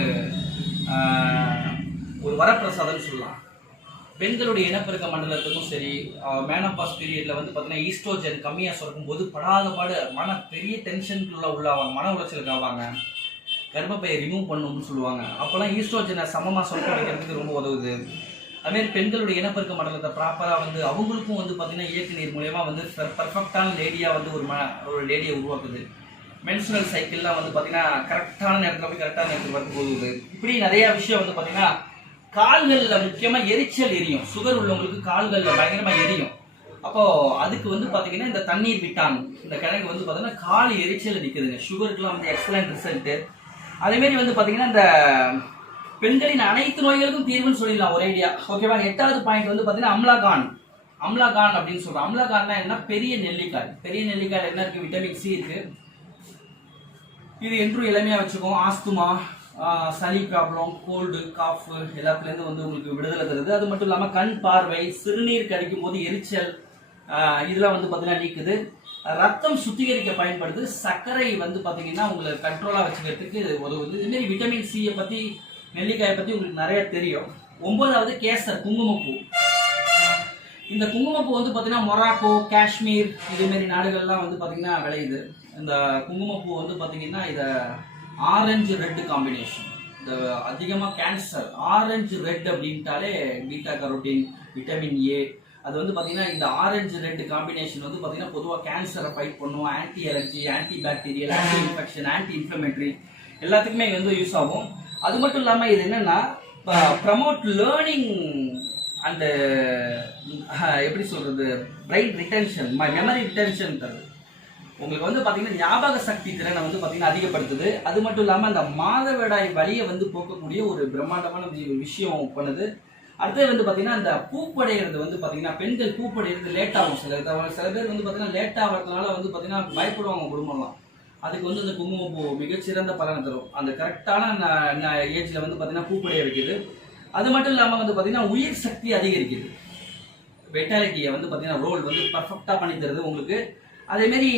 வரப்பிரசாதம்னு சொல்லலாம். பெண்களுடைய இனப்பெருக்க மண்டலத்துக்கும் சரி, மேனோபாஸ் பீரியட்ல வந்து பார்த்தீங்கன்னா ஈஸ்ட்ரோஜன் கம்மியாக சுரக்கும் போது படாத பாடு பெரிய டென்ஷனுக்குள்ள உள்ளாவாங்க, மன உளைச்சலுக்கு ஆவாங்க. கர்ப்பப்பையை ரிமூவ் பண்ணணும்னு சொல்லுவாங்க. அப்போல்லாம் ஈஸ்ட்ரோஜனை சமமாக சுரக்க வைக்கிறதுக்கு ரொம்ப உதவுது. அதுமாரி பெண்களுடைய இனப்பெருக்க மண்டலத்தை ப்ராப்பராக வந்து அவங்களுக்கும் வந்து பார்த்தீங்கன்னா இயக்க நீர் மூலயமா வந்து பர்ஃபெக்டான லேடியாக வந்து ஒரு லேடியை உருவாக்குது. மென்சுரல் சைக்கிள்லாம் வந்து பார்த்தீங்கன்னா கரெக்டான நேரத்தில் போய் கரெக்டான நேரத்தில் வந்து போகுது. இப்படி நிறைய விஷயம் வந்து பார்த்தீங்கன்னா கால்களில் முக்கியமாக எரிச்சல் எரியும். சுகர் உள்ளவங்களுக்கு கால்களில் பயங்கரமாக எரியும். அப்போ அதுக்கு வந்து பார்த்தீங்கன்னா இந்த தண்ணீர் விட்டாங்க இந்த கிழங்கு வந்து பார்த்தீங்கன்னா கால் எரிச்சல் நிற்குதுங்க. சுகருக்குலாம் வந்து எக்ஸலண்ட் ரிசல்ட்டு. அதேமாரி வந்து பார்த்தீங்கன்னா இந்த பெண்களின் அனைத்து நோய்களுக்கும் தீர்வுன்னு சொல்லிடலாம் ஒரு ஐடியா. ஓகேவா? 8வது பாயிண்ட் வந்து பார்த்தீங்கன்னா அம்லாகான் அப்படின்னு சொல்றோம். அம்லாகான்னா என்ன? பெரிய நெல்லிக்காய். பெரிய நெல்லிக்காய் என்ன இருக்கு? விட்டமின் சி இருக்கு. இது என்றும் இளமையா வச்சுக்கோம். ஆஸ்துமா, சளி ப்ராப்ளம், கோல்டு, காஃப் எல்லாத்துலேருந்து வந்து உங்களுக்கு விடுதலை தருது. அது மட்டும் இல்லாமல் கண் பார்வை, சிறுநீர் கடிக்கும் போது எரிச்சல், இதெல்லாம் வந்து பார்த்தீங்கன்னா நீக்குது. ரத்தம் சுத்திகரிக்க பயன்படுது. சர்க்கரை வந்து பார்த்தீங்கன்னா உங்களுக்கு கண்ட்ரோலாக வச்சுக்கிறதுக்கு உதவுது. இதுமாரி விட்டமின் சியை பற்றி, நெல்லிக்காயை பற்றி உங்களுக்கு நிறைய தெரியும். 9வது கேசர், குங்குமப்பூ. இந்த குங்குமப்பூ வந்து பார்த்தீங்கன்னா மொராக்கோ, காஷ்மீர் இதுமாரி நாடுகள்லாம் வந்து பார்த்தீங்கன்னா விளையுது. இந்த குங்குமப்பூ வந்து பார்த்தீங்கன்னா இதை ஆரஞ்சு ரெட் காம்பினேஷன். இந்த அதிகமாக கேன்சர் ஆரஞ்சு ரெட் அப்படின்ட்டாலே பீட்டா கரோட்டின், விட்டமின் ஏ, அது வந்து பார்த்தீங்கன்னா இந்த ஆரஞ்சு ரெட் காம்பினேஷன் வந்து பார்த்தீங்கன்னா பொதுவாக கேன்சரை ஃபைட் பண்ணும். Anti allergy, anti bacterial, anti infection, anti inflammatory எல்லாத்துக்குமே வந்து யூஸ் ஆகும். அது மட்டும் இல்லாமல் இது என்னன்னா ப்ரமோட் லேர்னிங் அண்ட் எப்படி சொல்றது, பிரெயின் ரிட்டென்ஷன், மெமரி ரிட்டென்ஷன் தருது. உங்களுக்கு வந்து பார்த்தீங்கன்னா ஞாபக சக்தி திறனை வந்து பார்த்தீங்கன்னா அதிகப்படுத்துது. அது மட்டும் இல்லாமல் அந்த மாதவிடாய் வலியை வந்து போக்கக்கூடிய ஒரு பிரம்மாண்டமான விஷயம் பண்ணுது. அடுத்தது வந்து பார்த்தீங்கன்னா இந்த பூப்படைகிறது வந்து பார்த்தீங்கன்னா பெண்கள் பூப்படைகிறது லேட் ஆகும். சில பேர் வந்து பார்த்தீங்கன்னா லேட் ஆகிறதுனால வந்து பார்த்தீங்கன்னா பயப்படுவாங்க குடும்பம்லாம். அதுக்கு வந்து இந்த குங்குமப்பூ மிகச்சிறந்த பலனை தரும். அந்த கரெக்டான ஏஜ்ல வந்து பார்த்தீங்கன்னா பூப்படைய வைக்குது. அது மட்டும் இல்லாமல் வந்து பார்த்தீங்கன்னா உயிர் சக்தி அதிகரிக்குது. வெட்டாலிட்டியை வந்து பார்த்தீங்கன்னா ரோல் வந்து பர்ஃபெக்டாக பண்ணி தருது உங்களுக்கு. அதேமாரி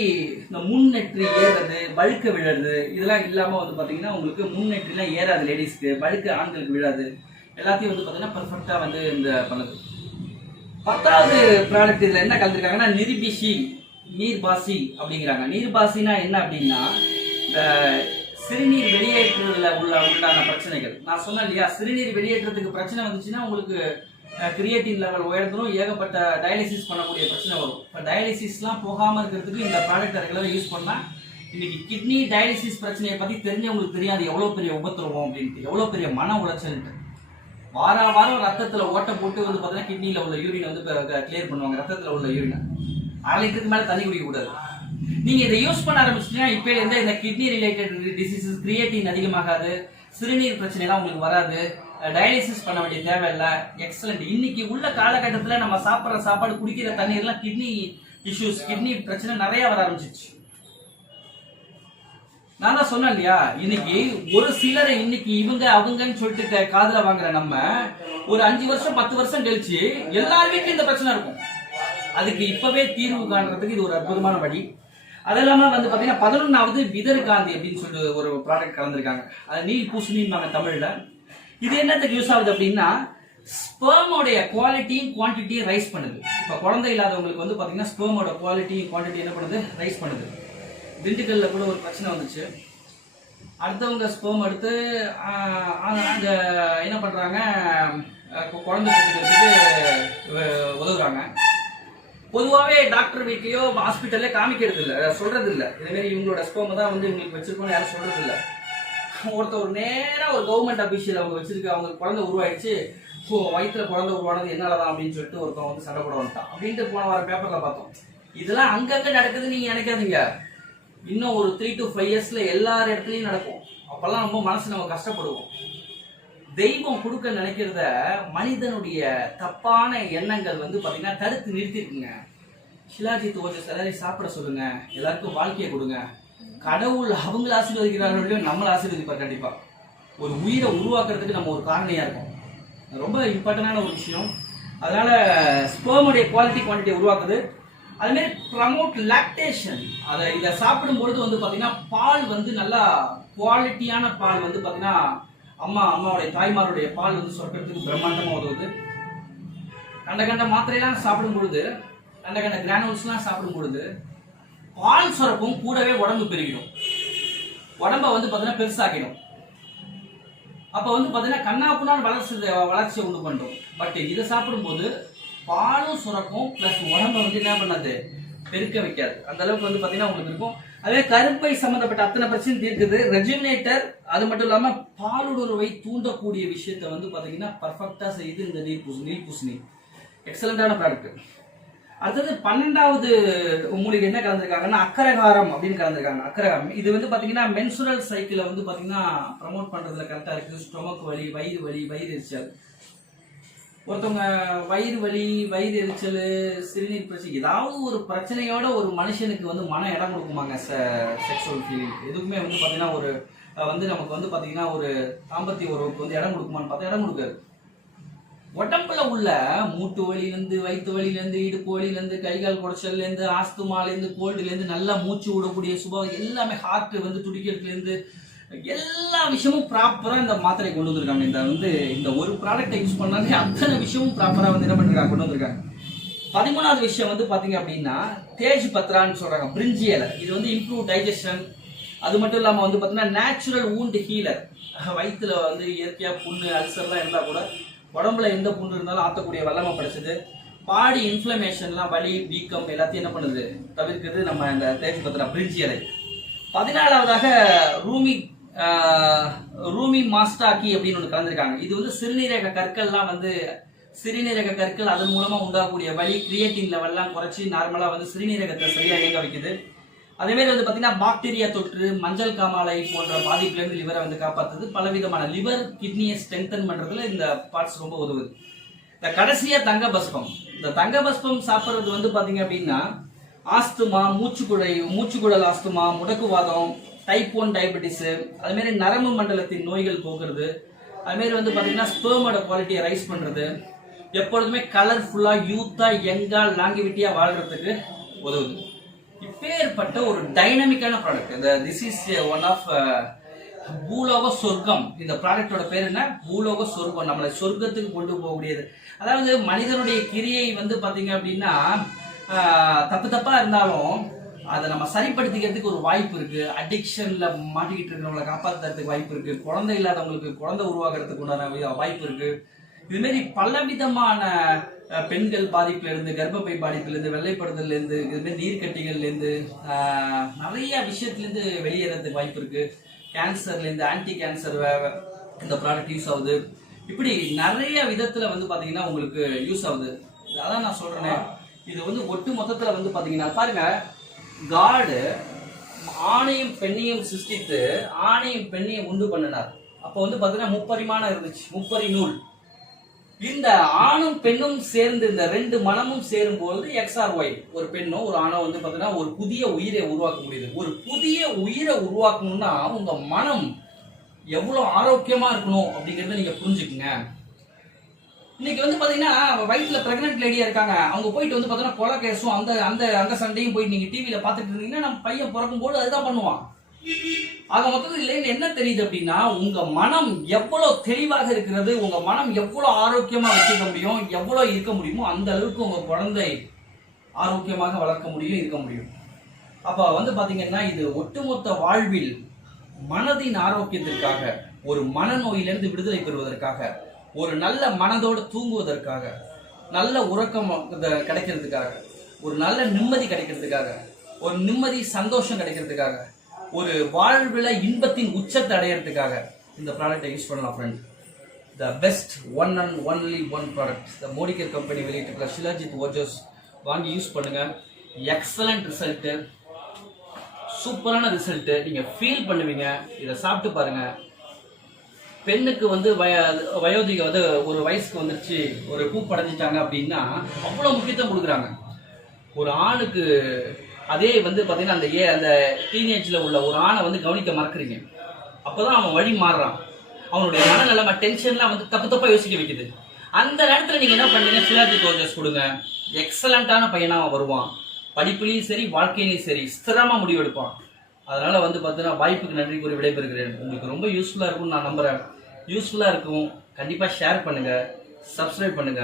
இந்த முன்னெற்றி ஏறுறது, பழுக்க விழுறது இதெல்லாம் இல்லாமல் வந்து பார்த்தீங்கன்னா உங்களுக்கு முன்னெற்றிலாம் ஏறாது. லேடிஸ்க்கு பழுக்க ஆண்களுக்கு விழாது. எல்லாத்தையும் வந்து பார்த்தீங்கன்னா பர்ஃபெக்டாக வந்து இந்த பண்ணுது. 10வது ப்ராடக்ட் இதில் என்ன கலந்துருக்காங்கன்னா நிர்பிஷி, நீர்பாசி அப்படிங்கிறாங்க. நீர்பாசினா என்ன அப்படின்னா இந்த சிறுநீர் வெளியேற்றுறதுல உண்டான பிரச்சனைகள். நான் சொன்னேன் இல்லையா, சிறுநீர் வெளியேற்றத்துக்கு பிரச்சனை வந்துச்சுன்னா உங்களுக்கு கிரியேட்டின் லெவல் உயர்ந்துடும். ஏகப்பட்ட டயாலிசிஸ் பண்ணக்கூடிய பிரச்சனை வரும். இப்போ டயாலிசிஸ்லாம் போகாமல் இருக்கிறதுக்கு இந்த ப்ராடக்ட் ரெகுலராக யூஸ் பண்ணால் இன்னைக்கு கிட்னி டயாலிசிஸ் பிரச்சனையை பற்றி தெரிஞ்சவங்களுக்கு தெரியாது எவ்வளோ பெரிய உபத்திரவம் அப்படின்ட்டு, எவ்வளோ பெரிய மன உளைச்சல்ட்டு. வாரம் ரத்தத்தில் ஓட்டை போட்டு வந்து பார்த்தீங்கன்னா கிட்னியில் உள்ள யூரினை வந்து கிளியர் பண்ணுவாங்க. ரத்தத்தில் உள்ள யூரினை 1/2 லிட்டருக்கு மேலே தண்ணி குடிக்க கூடாது. நீங்க இதை யூஸ் பண்ண ஆரம்பிச்சிட்டீங்கன்னா இப்போ இருந்த இந்த கிட்னி ரிலேட்டட் டிசீசஸ், கிரியேட்டின் அதிகமாகாது, சிறுநீர் பிரச்சனை எல்லாம் உங்களுக்கு வராது, டயாலிசிஸ் பண்ண வேண்டிய தேவையில்லை. எக்ஸலண்ட். இன்னைக்கு உள்ள காலகட்டத்தில் நம்ம சாப்பிட்ற சாப்பாடு, குடிக்கிற தண்ணீர்லாம் கிட்னி இஷ்யூஸ், கிட்னி பிரச்சனை நிறைய வர ஆரம்பிச்சிச்சு. நான் தான் சொன்னேன் இல்லையா, இன்னைக்கு ஒரு சிலரை இன்னைக்கு இவங்க அவங்கன்னு சொல்லிட்டு காதுல வாங்குற நம்ம ஒரு 5 வருஷம் 10 வருஷம் கழிச்சு எல்லார் வீட்லயும் இந்த பிரச்சனை இருக்கும். அதுக்கு இப்பவே தீர்வு காண்றதுக்கு இது ஒரு அற்புதமான வழி. அது இல்லாம வந்து பாத்தீங்கன்னா 11வது விதர்காந்தி அப்படின்னு சொல்லிட்டு ஒரு ப்ராடக்ட் கலந்துருக்காங்க. அது நீல் பூசணின்னு தமிழ்ல. இது என்னத்துக்கு யூஸ் ஆகுது அப்படின்னா ஸ்பெர்மோடைய குவாலிட்டியும் குவான்டிட்டியும் ரைஸ் பண்ணுது. இப்ப குழந்தை இல்லாதவங்களுக்கு வந்து பாத்தீங்கன்னா ஸ்பெர்மோட குவாலிட்டியும் குவான்டிட்டி என்ன பண்ணுது, ரைஸ் பண்ணுது. திண்டுக்கல்ல கூட ஒரு பிரச்சனை வந்துச்சு. அடுத்தவங்க ஸ்பெர்ம் எடுத்து அங்க என்ன பண்றாங்க, குழந்தை பெற்றுக்கிறதுக்கு உதவுறாங்க. பொதுவாகவே டாக்டர் வீட்லயோ ஹாஸ்பிட்டல்ல காமிக்கிறது இல்லை, சொல்றது இல்லை. இதேமாரி இவங்களோட ஸ்பெர்ம் தான் வந்து இவங்களுக்கு வச்சிருக்கோம்னு யாரும் சொல்றது இல்லை. ஒருத்தர் நேராக ஒரு கவர்மெண்ட் அபிஷியல் அவங்க வச்சிருக்க, அவங்க குழந்தை உருவாயிடுச்சு, வயிற்றுல குழந்தை உருவானது என்னாலதான் அப்படின்னு சொல்லிட்டு ஒருத்தவங்க வந்து சண்டை போட வந்துட்டான் அப்படின்ட்டு போன வார பேப்பர்ல பார்த்தோம். இதெல்லாம் அங்கங்க நடக்குதுன்னு நீங்க நினைக்காதீங்க. இன்னும் ஒரு 3 to 5 yearsல எல்லார் இடத்துலயும் நடக்கும். அப்பெல்லாம் ரொம்ப மனசு நம்ம கஷ்டப்படுவோம். தெய்வம் கொடுக்க நினைக்கிறத மனிதனுடைய தப்பான எண்ணங்கள் வந்து பாத்தீங்கன்னா தடுத்து நிறுத்திருக்குங்க. ஷிலாஜித் கொஞ்சம் எல்லாரையும் சாப்பிட சொல்லுங்க, எல்லாருக்கும் வாழ்க்கையை கொடுங்க. கடவுள் அவங்கள ஆசீர்வதிக்கிறார்கள், நம்மளை ஆசீர்வதிப்பார் கண்டிப்பா. ஒரு உயிரை உருவாக்குறதுக்கு நம்ம ஒரு காரணியா இருக்கும். ரொம்ப இம்பார்ட்டன்டான ஒரு விஷயம். அதனால ஸ்பெர்முடைய குவாலிட்டி குவான்டிட்டியை உருவாக்குது. அது மாதிரி ப்ரமோட் லாக்டேஷன். இதை சாப்பிடும் பொழுது வந்து பாத்தீங்கன்னா பால் வந்து நல்லா குவாலிட்டியான பால் வந்து பாத்தீங்கன்னா அம்மாவுடைய தாய்மாருடைய பால் வந்து சுரக்கிறதுக்கு பிரம்மாண்டமா உதவுது. கண்ட மாத்திரையெல்லாம் சாப்பிடும் பொழுது, கண்ட கிரானுல்ஸ்லாம் சாப்பிடும் பொழுது பால் சுரப்பும் கூடவே உடம்பு பெருகிடும், உடம்ப வந்து பார்த்தீங்கன்னா பெருசாக்கிடும். அப்போ வந்து பார்த்தீங்கன்னா கண்ணாப்புனான் வளர்ச்சியை உண்டு பண்ணுறோம். பட் இதை சாப்பிடும்போது பாலும் சுரக்கும் ப்ளஸ் உடம்பை வந்து என்ன பண்ணாது, பெருக்க வைக்காது. அந்த அளவுக்கு வந்து பார்த்தீங்கன்னா உங்களுக்கு இருக்கும். அதே கருப்பை சம்மந்தப்பட்ட அத்தனை பிரச்சனை தீர்க்குது. ரெஜிமினேட்டர், அது மட்டும் இல்லாமல் பாலுணர்வை தூண்டக்கூடிய விஷயத்தை வந்து பார்த்தீங்கன்னா பர்ஃபெக்டாக செய்யுது இந்த நீர்பூசணி. எக்ஸலண்டான ப்ராடக்ட். அடுத்தது 12வது மூலிகை என்ன கலந்துருக்காங்கன்னா அக்கரகாரம் அப்படின்னு கலந்துருக்காங்க. அக்கரகாரம் இது வந்து பாத்தீங்கன்னா மென்சுரல் சைக்கிளை வந்து பாத்தீங்கன்னா ப்ரமோட் பண்றதுல கரெக்டா இருக்கு. ஸ்டொமக் வலி, வயிறு எரிச்சல், ஒருத்தவங்க வயிறு வலி, வயிறு எரிச்சல், சிறுநீர் பிரச்சனை, ஏதாவது ஒரு பிரச்சனையோட ஒரு மனுஷனுக்கு வந்து மன இடம் கொடுக்குமாங்க. செக்ஷுவல் ஃபீலிங் எதுக்குமே வந்து பாத்தீங்கன்னா ஒரு வந்து நமக்கு வந்து பாத்தீங்கன்னா ஒரு தாம்பத்திய உறவுக்கு வந்து இடம் கொடுக்குமான்னு பார்த்தா இடம் கொடுக்காது. உடம்புல உள்ள மூட்டு வலியிலேருந்து, வயிற்று வலியிலேருந்து, இடுப்பு வலியிலேருந்து, கைகால் குடைச்சல்லேருந்து, ஆஸ்துமாலேருந்து, கோல்டுலேருந்து, நல்லா மூச்சு விடக்கூடிய சுபாவம் எல்லாமே, ஹார்ட் வந்து துடிக்கிறதுலேருந்து எல்லா விஷயமும் ப்ராப்பராக இந்த மாத்திரை கொண்டு வந்திருக்காங்க. இந்த ஒரு ப்ராடக்டை யூஸ் பண்ணாலே அத்தனை விஷயமும் ப்ராப்பராக வந்து என்ன பண்ணிருக்காங்க, கொண்டு வந்திருக்காங்க. 13வது விஷயம் வந்து பார்த்தீங்க அப்படின்னா தேஜ் பத்ரான்னு சொல்கிறாங்க, பிரிஞ்சி இலை. இது வந்து இம்ப்ரூவ் டைஜஷன், அது மட்டும் இல்லாமல் வந்து பார்த்தீங்கன்னா நேச்சுரல் வூண்ட் ஹீலர். வயிற்றுல வந்து இயற்கையாக புண்ணு, அல்சர்லாம் இருந்தால் கூட உடம்புல எந்த புண்ணு இருந்தாலும் ஆற்றக்கூடிய வல்லமை படைச்சது. பாடி இன்ஃப்ளமேஷன்லாம், வலி, வீக்கம் எல்லாத்தையும் என்ன பண்ணுது, தவிர்க்குது நம்ம இந்த தேஜ் பத்ரா பிரிஞ்சி இலை. 14வதாக ரூமி மாஸ்டாக்கி அப்படின்னு ஒன்று கலந்துருக்காங்க. இது வந்து சிறுநீரக கற்கள்லாம் வந்து சிறுநீரக கற்கள் அதன் மூலமா உண்டாகக்கூடிய வலி, கிரியேட்டின் லெவல்லாம் குறைச்சி நார்மலா வந்து சிறுநீரகத்தை சரியா இயங்க வைக்குது. அதே மாதிரி வந்து பாத்தீங்கன்னா பாக்டீரியா தொற்று, மஞ்சள் காமாலை போன்ற பாதிப்புல இருந்து லிவரை வந்து காப்பாத்துது. பலவிதமான லிவர் கிட்னியை ஸ்ட்ரென்தன் பண்றதுல இந்த பார்ட்ஸ் ரொம்ப உதவுது. இந்த கடைசியா தங்க பஸ்பம். இந்த தங்க பஸ்பம் சாப்பிட்றது வந்து பாத்தீங்க அப்படின்னா ஆஸ்துமா, மூச்சுக்குழல் ஆஸ்துமா, முடக்குவாதம், டைப் 1 டயபெட்டிஸ், அது மாதிரி நரம்பு மண்டலத்தின் நோய்கள் போக்குறது, அது மாதிரி வந்து பாத்தீங்கன்னா ஸ்பெர்மோட குவாலிட்டியை ரைஸ் பண்றது, எப்பொழுதுமே கலர்ஃபுல்லா, யூத்தா, யங்கா, லாங்கிவிட்டியா வாழ்றதுக்கு உதவுது. இப்பேற்பட்ட ஒரு டைனமிக்கான product. This is one of பூலோக சொர்க்கம். இந்த ப்ராடக்டோட பேர் என்ன? பூலோக சொர்க்கம். நம்மளை சொர்க்கத்துக்கு கொண்டு போகக்கூடியது. அதாவது மனிதனுடைய கிரியை வந்து பாத்தீங்க அப்படின்னா தப்பா இருந்தாலும் அதை நம்ம சரிப்படுத்திக்கிறதுக்கு ஒரு வாய்ப்பு இருக்கு. அடிக்ஷன்ல மாட்டிக்கிட்டு இருக்கிறவங்களை காப்பாற்றுறதுக்கு வாய்ப்பு இருக்கு. குழந்தை இல்லாதவங்களுக்கு குழந்தை உருவாக்குறதுக்கு உண்டான வாய்ப்பு இருக்கு. இது மாதிரி பலவிதமான பெண்கள் பாதிப்புல இருந்து, கர்ப்பப்பை பாதிப்புல இருந்து, வெள்ளைப்படுதல்ல இருந்து, இது மாதிரி நீர்க்கட்டிகள்ல இருந்து, நிறைய விஷயத்துல இருந்து வெளியேறதுக்கு வாய்ப்பு இருக்கு. கேன்சர்ல இருந்து ஆன்டி கேன்சர் இந்த ப்ராடக்ட் யூஸ் ஆகுது. இப்படி நிறைய விதத்துல வந்து பாத்தீங்கன்னா உங்களுக்கு யூஸ் ஆகுது. அதான் நான் சொல்றேன், இது வந்து ஒட்டு மொத்தத்துல வந்து பாத்தீங்கன்னா பாருங்க, காடு ஆணையும் பெண்ணையும் சிருஷ்டித்து ஆணையும் பெண்ணையும் உண்டு பண்ணினார். அப்போ வந்து பாத்தீங்கன்னா முப்பரிமாணம் இருந்துச்சு, முப்பரி நூல். இந்த ஆணும் பெண்ணும் சேர்ந்து இந்த ரெண்டு மனமும் சேரும் பொழுது XRY, ஒரு பெண்ணோ ஒரு ஆணோ வந்து பாத்தீங்கன்னா ஒரு புதிய உயிரை உருவாக்க முடியுது. ஒரு புதிய உயிரை உருவாக்கணும்னா உங்க மனம் எவ்வளவு ஆரோக்கியமா இருக்கணும் அப்படிங்கறத நீங்க புரிஞ்சுக்குங்க. இன்னைக்கு வந்து பாத்தீங்கன்னா வயிற்றுல பிரெக்னன்ட் லேடியா இருக்காங்க, அவங்க போயிட்டு வந்து பாத்தீங்கன்னா கொலை கேஸும் அந்த அந்த அந்த சண்டையும் போயிட்டு நீங்க டிவியில பாத்துட்டு இருந்தீங்கன்னா நம்ம பையன் பிறக்கும் போது அதுதான் பண்ணுவான். ஆக மொத்தத்தில் என்ன தெரியுது அப்படின்னா, உங்க மனம் எவ்வளவு தெளிவாக இருக்கிறது, உங்க மனம் எவ்வளவு ஆரோக்கியமா வச்சுக்க முடியும், எவ்வளவு இருக்க முடியுமோ அந்த அளவுக்கு உங்க குழந்தை ஆரோக்கியமாக வளர்க்க முடியும், இருக்க முடியும். அப்ப வந்து பாத்தீங்கன்னா இது ஒட்டுமொத்த வாழ்வில் மனதின் ஆரோக்கியத்திற்காக, ஒரு மனநோயிலிருந்து விடுதலை பெறுவதற்காக, ஒரு நல்ல மனதோடு தூங்குவதற்காக, நல்ல உறக்கம் கிடைக்கிறதுக்காக, ஒரு நல்ல நிம்மதி கிடைக்கிறதுக்காக, ஒரு நிம்மதி சந்தோஷம் கிடைக்கிறதுக்காக, ஒரு வாழ்வில் இன்பத்தின் உச்சத்தை அடையிறதுக்காக இந்த ப்ராடக்டை யூஸ் பண்ணலாம் friend. The best one and only one product. The Modicare company வெளியிட்டிருக்கிற ஷிலாஜித் ஓஜஸ் வாங்கி யூஸ் பண்ணுங்க. எக்ஸலண்ட் ரிசல்ட்டு, சூப்பரான ரிசல்ட்டு, நீங்க ஃபீல் பண்ணுவீங்க. இதை சாப்பிட்டு பாருங்க. பெண்ணுக்கு வந்து வயோதிக வந்து ஒரு வயசுக்கு வந்துருச்சு, ஒரு பூப்படைஞ்சிட்டாங்க அப்படின்னா அவ்வளோ முக்கியத்துவம் கொடுக்குறாங்க. ஒரு ஆணுக்கு அதே வந்து பார்த்தீங்கன்னா அந்த டீனேஜில் உள்ள ஒரு ஆணை வந்து கவனிக்க மறக்கிறீங்க. அப்போதான் அவன் வழி மாறுறான். அவனுடைய மனநிலைமை டென்ஷன்லாம் வந்து தப்பா யோசிக்க வைக்குது. அந்த நேரத்தில் நீங்கள் என்ன பண்ணுறீங்க, ஷிலாஜித் ஓஜஸ் கொடுங்க. எக்ஸலண்ட்டான பையனாக அவன் வருவான். படிப்புலையும் சரி, வாழ்க்கையிலையும் சரி, ஸ்திரமாக முடிவெடுப்பான். அதனால வந்து பார்த்தீங்கன்னா வாய்ப்புக்கு நன்றி கூறி விடைபெறுகிறேன். உங்களுக்கு ரொம்ப யூஸ்ஃபுல்லாக இருக்கும்னு நான் நம்புறேன். யூஸ்ஃபுல்லாக இருக்கும். கண்டிப்பாக ஷேர் பண்ணுங்க, சப்ஸ்கிரைப் பண்ணுங்க.